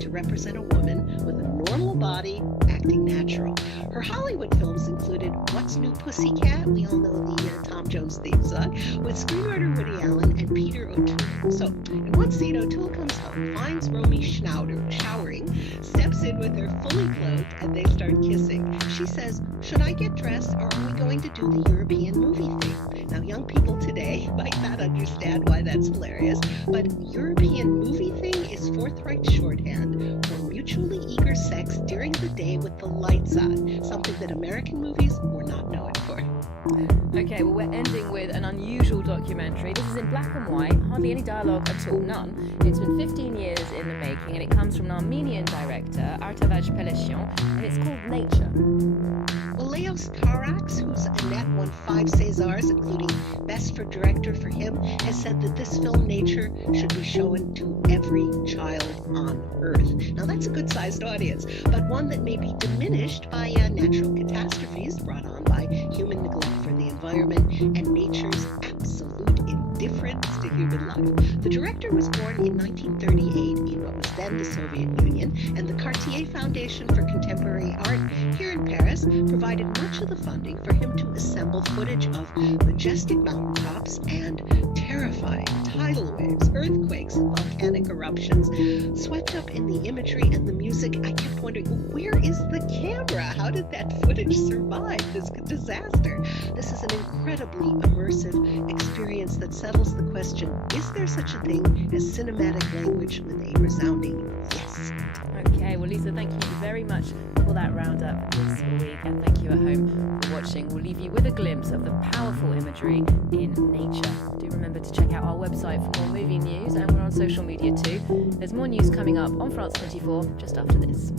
To represent a woman with a normal body acting natural. Her Hollywood films included What's New Pussycat? We all know the Tom Jones theme song, with screenwriter Woody Allen and Peter O'Toole. So, in one scene, O'Toole comes home, finds Romy showering, steps in with her fully clothed, and they start kissing. She says, "Should I get dressed, or are we going to do the European movie thing?" Now, young people today might not understand why that's hilarious, but European movie thing is forthright shorthand for mutually eager sex during the day with the lights on, something that American movies were not known for. Okay, well, we're ending with an unusual documentary. This is in black and white, hardly any dialogue at all, none. It's been 15 years in the making, and it comes from an Armenian director, Artavaj Pelesyan, and it's called Nature. Well, Leo, Klaus Carax, who's Annette, won 5 Césars, including Best for Director for him, has said that this film, Nature, should be shown to every child on Earth. Now, that's a good-sized audience, but one that may be diminished by natural catastrophes brought on by human neglect for the environment and nature's absolute indifference to human life. The director was born in 1938 in what was then the Soviet Union, and the Cartier Foundation for Contemporary Art here in Paris provided much of the funding for him to assemble footage of majestic mountaintops and terrifying tidal waves, earthquakes, and volcanic eruptions. Swept up in the imagery and the music, I kept wondering, where is the camera? How did that footage survive this disaster? This is an incredibly immersive experience that settles the question, is there such a thing as cinematic language with a resounding yes? Okay, well, Lisa, thank you very much for that roundup this week, and thank you at home for watching. We'll leave you with a glimpse of the powerful imagery in nature. Do remember to check out our website for more movie news, and we're on social media too. There's more news coming up on France 24 just after this.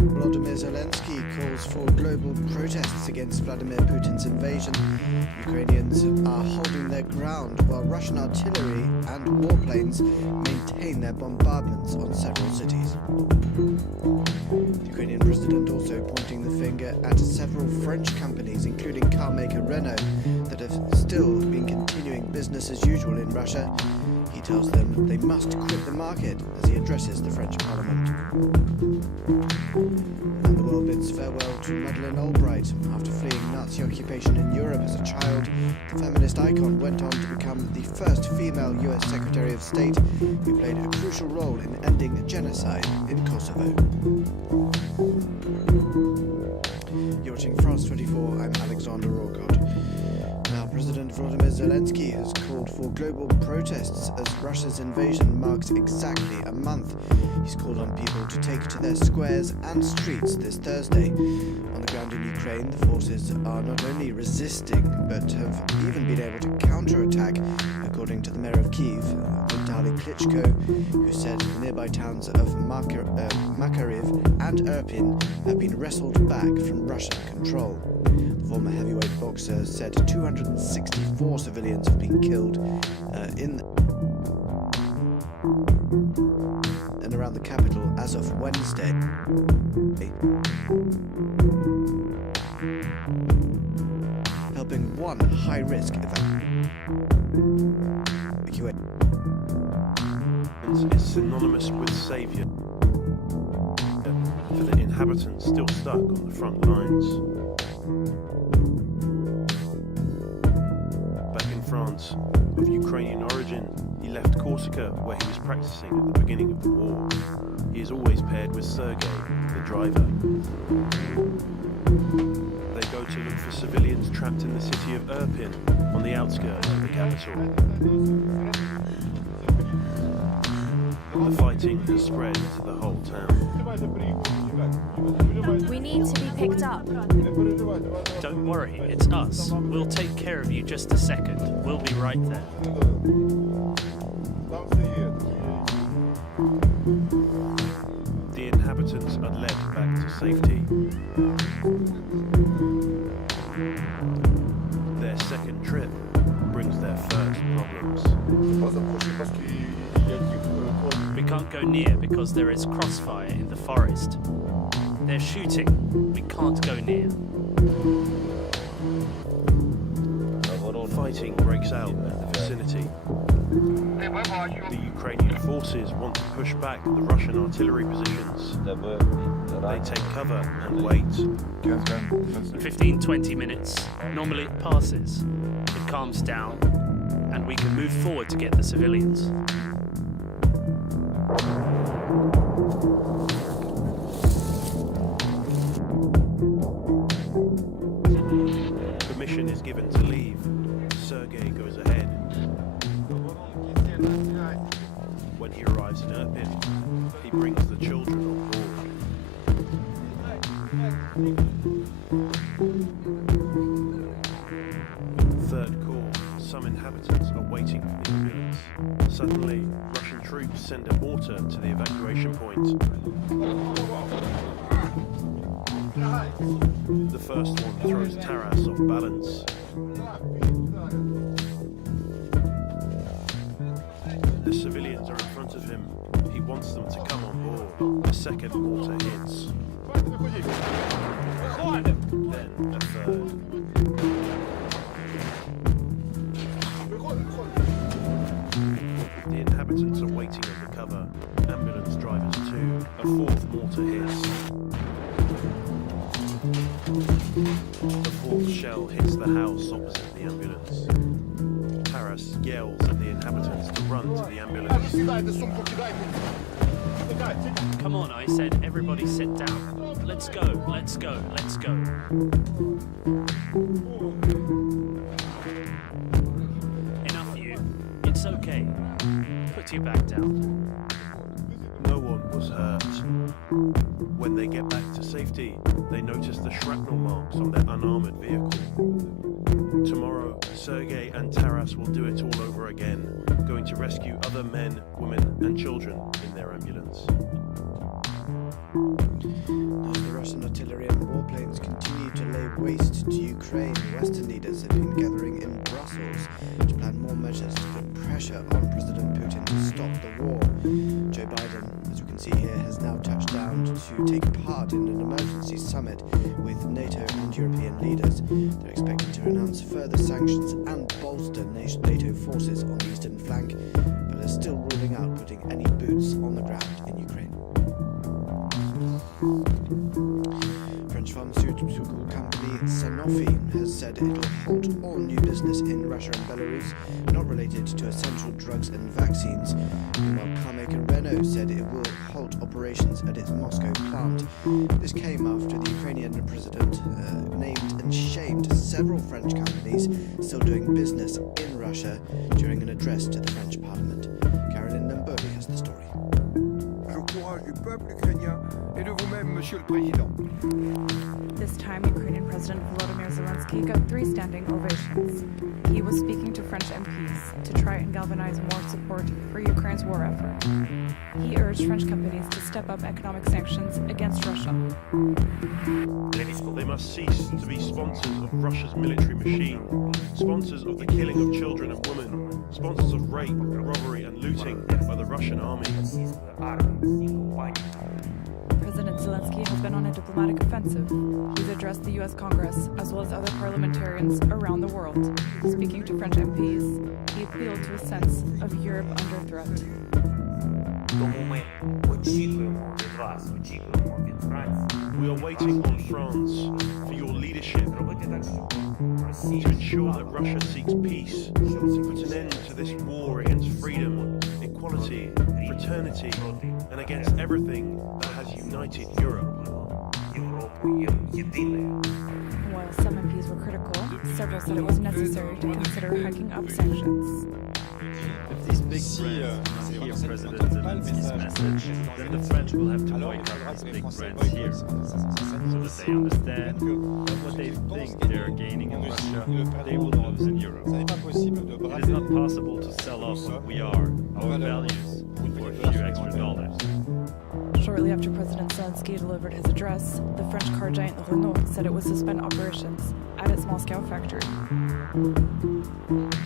Volodymyr Zelensky calls for global protests against Vladimir Putin's invasion. Ukrainians are holding their ground while Russian artillery and warplanes maintain their bombardments on several cities. The Ukrainian president also pointing the finger at several French companies, including car maker Renault, that have still been continuing business as usual in Russia. He tells them they must quit the market as he addresses the French parliament. And the world bids farewell to Madeleine Albright. After fleeing Nazi occupation in Europe as a child, the feminist icon went on to become the first female US Secretary of State who played a crucial role in ending genocide in Kosovo. You're watching France 24, I'm Alexander Orgod. Now, President Volodymyr Zelensky has called for global protests as Russia's invasion marks exactly a month. He's called on people to take to their squares and streets this Thursday. On the ground ground in Ukraine, the forces are not only resisting, but have even been able to counterattack, according to the mayor of Kyiv, Vitaly Klitschko, who said the nearby towns of Makariv and Irpin have been wrestled back from Russian control. The former heavyweight boxer said 264 civilians have been killed in and around the capital as of Wednesday. Helping one high-risk evacuation is synonymous with saviour for the inhabitants still stuck on the front lines. Back in France, of Ukrainian origin, he left Corsica, where he was practicing at the beginning of the war. He is always paired with Sergei, the driver. They go to look for civilians trapped in the city of Irpin, on the outskirts of the capital. The fighting has spread to the whole town. We need to be picked up. Don't worry, it's us. We'll take care of you just a second. We'll be right there. The inhabitants are led back to safety. Their second trip brings their first problems. We can't go near because there is crossfire in the forest. They're shooting. We can't go near. Fighting breaks out in the vicinity. The Ukrainian forces want to push back the Russian artillery positions. They take cover and wait. In 15-20 minutes, normally it passes. It calms down, and we can move forward to get the civilians. Permission is given to leave. Sergei goes ahead. When he arrives in Irpin, he brings the children on board. Third call. Some inhabitants are waiting for the ambulance. Suddenly, Russian troops send a mortar to the evacuation point. The first one throws Taras off balance. The civilians are in front of him. He wants them to come on board. A second mortar hits. Then a third. The inhabitants are waiting under cover. Ambulance drivers too. A fourth mortar hits. The fourth shell hits the house opposite the ambulance. Taras yells at the inhabitants to run to the ambulance. Come on, I said, everybody sit down. Let's go, let's go, let's go. Enough, you. It's okay. Put your back down. No one was hurt. When they get back to safety, they notice the shrapnel marks on their unarmored vehicle. Tomorrow, Sergei and Taras will do it all over again, going to rescue other men, women, and children in their ambulance. As the Russian artillery and warplanes continue to lay waste to Ukraine, Western leaders have been gathering in Brussels to plan more measures to put pressure on President Putin to stop the war. Joe Biden, as you can see here, has now touched down to take part in an emergency summit with NATO and European leaders. They're expected to announce further sanctions and bolster NATO forces on the eastern flank, but are still ruling out putting any boots on the ground in Ukraine. French pharmaceutical company Sanofi has said it will halt all new business in Russia and Belarus not related to essential drugs and vaccines. Meanwhile, car maker Renault said it will halt operations at its Moscow plant. This came after the Ukrainian president named and shamed several French companies still doing business in Russia during an address to the French parliament. Caroline Lamboli has the story. du peuple ukrainien et de vous-même, Monsieur le Président. This time, Ukrainian President Volodymyr Zelensky got 3 standing ovations. He was speaking to French MPs to try and galvanize more support for Ukraine's war effort. He urged French companies to step up economic sanctions against Russia. They must cease to be sponsors of Russia's military machine, sponsors of the killing of children and women, sponsors of rape, robbery and looting by the Russian army. President Zelensky has been on a diplomatic offensive. He's addressed the U.S. Congress as well as other parliamentarians around the world. Speaking to French MPs, he appealed to a sense of Europe under threat. We are waiting on France for your leadership to ensure that Russia seeks peace, put an end to this war against freedom, equality, fraternity, and against everything that has united Europe. While some MPs were critical, several said it was necessary to consider hiking up sanctions. If these big brands hear President Zelensky's message, then the French will have to boycott these big brands here, so that they understand that what they think they are gaining in Russia, they will lose in Europe. It is not possible to sell off what we are, our values, for a few extra dollars. Shortly after President Zelensky delivered his address, the French car giant Renault said it would suspend operations at its Moscow factory.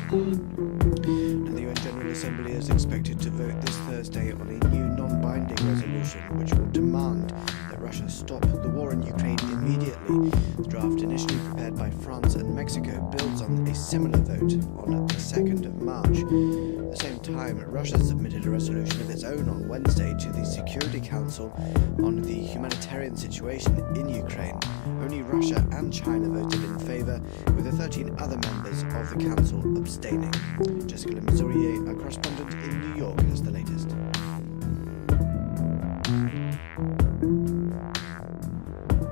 And the UN General Assembly is expected to vote this Thursday on a new non-binding resolution which will demand that Russia stop the war in Ukraine immediately. The draft, initially prepared by France and Mexico, builds on a similar vote on the 2nd of March. At the same time, Russia submitted a resolution of its own on Wednesday to the Security Council on the humanitarian situation in Ukraine. Only Russia and China voted in favour, with the 13 other members of the Council abstaining. Jessica Lemzourier, our correspondent in New York, has the latest.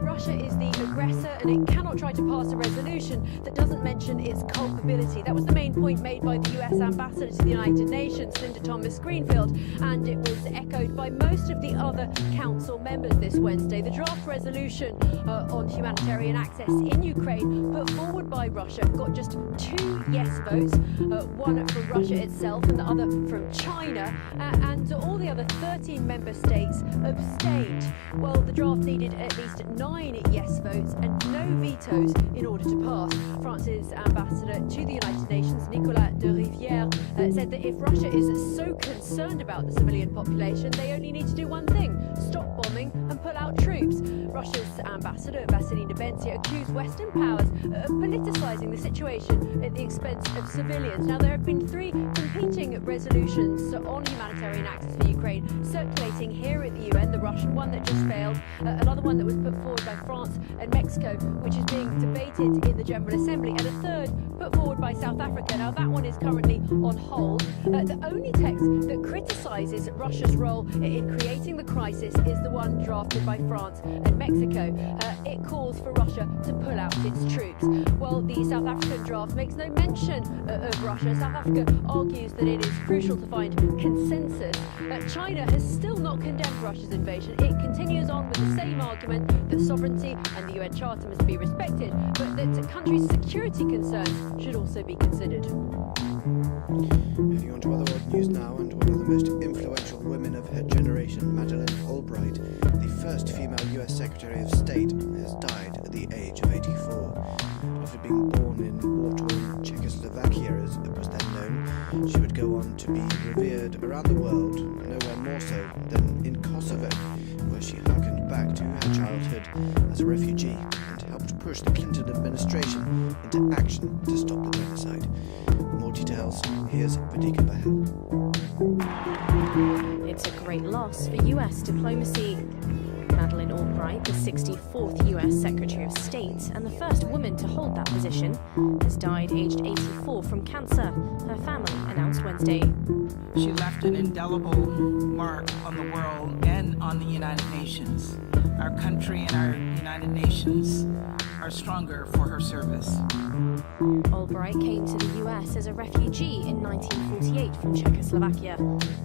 Russia is the aggressor and it cannot try to pass a resolution that doesn't mention its culpability. That was the main point made by the US Ambassador to the United Nations, Linda Thomas-Greenfield, and it was echoed by most of the other Council members this Wednesday. The draft resolution on humanitarian access in Ukraine put forward by Russia got just 2 yes votes, one from Russia itself and the other from China, and all the other 13 member states abstained. Well, the draft needed at least 9 yes votes and no vetoes in order to pass. France's ambassador to the United Nations, Nicolas de Rivière, said that if Russia is so concerned about the civilian population, they only need to do one thing: stop bombing and pull out troops. Russia's ambassador, Vasilina Bensia, accused Western powers of politicizing the situation at the expense of civilians. Now, there have been 3 competing resolutions on humanitarian access for Ukraine circulating here at the UN: the Russian one that just failed, another one that was put forward by France and Mexico, which is being debated in the General Assembly, and a third put forward by South Africa. Now, that one is currently on hold. The only text that criticizes Russia's role in creating the crisis is the one drafted by France and Mexico. It calls for Russia to pull out its troops. Well, the South African draft makes no mention of Russia. South Africa argues that it is crucial to find consensus. China has still not condemned Russia's invasion. It continues on with the same argument that sovereignty and the UN Charter must be respected, but that the country's security concerns should also be considered. Moving on to other world news now, and one of the most influential women of her generation, Madeleine Albright, the first female US Secretary of State, has died at the age of 84. After being born in war-torn Czechoslovakia, as it was then known, she would go on to be revered around the world, nowhere more so than in Kosovo, where she harkened back to her childhood as a refugee and helped push the Clinton administration into action to stop the genocide. For more details, here's Vedika Bahel. It's a great loss for US diplomacy. Madeleine Albright, the 64th US Secretary of State and the first woman to hold that position, has died aged 84 from cancer, her family announced Wednesday. She left an indelible mark on the world and on the United Nations. Our country and our United Nations her stronger for her service. Albright came to the US as a refugee in 1948 from Czechoslovakia,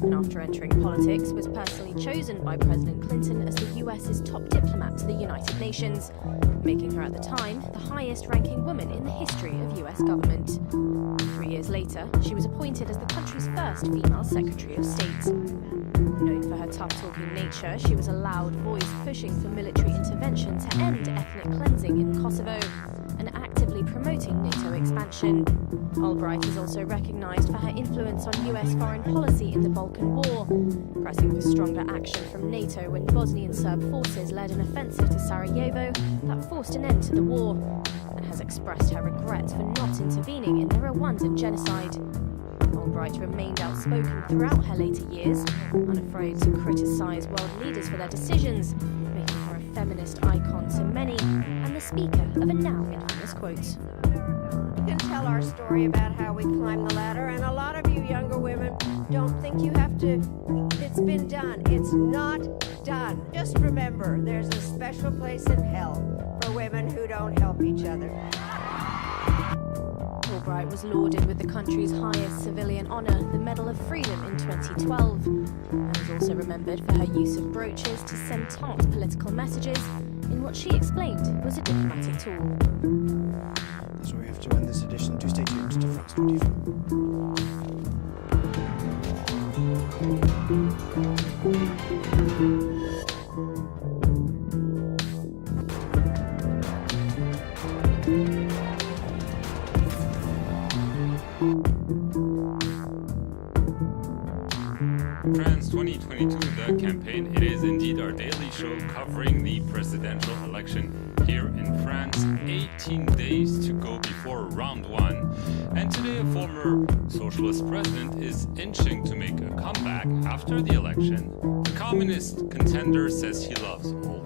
and after entering politics was personally chosen by President Clinton as the US's top diplomat to the United Nations, making her at the time the highest-ranking woman in the history of US government. 3 years later, she was appointed as the country's first female Secretary of State. Known for her tough-talking nature, she was a loud voice pushing for military intervention to end ethnic cleansing in Kosovo and actively promoting NATO expansion. Albright is also recognised for her influence on US foreign policy in the Balkan War, pressing for stronger action from NATO when Bosnian Serb forces led an offensive to Sarajevo that forced an end to the war, and has expressed her regret for not intervening in the Rwandan genocide. Albright remained outspoken throughout her later years, unafraid to criticise world leaders for their decisions, making her a feminist icon to many and the speaker of a now infamous quote. We can tell our story about how we climbed the ladder, and a lot of you younger women don't think you have to. It's been done. It's not done. Just remember, there's a special place in hell for women who don't help each other. Albright was lauded with the country's highest civilian honour, the Medal of Freedom, in 2012, and was also remembered for her use of brooches to send tart political messages in what she explained was a diplomatic tool. That's where we have to end this edition. Do stay tuned to France 24. France 2022, the campaign. It is indeed our daily show covering the presidential election here in France. 18 days to go before round one. And today a former socialist president is inching to make a comeback after the election. The communist contender says he loves all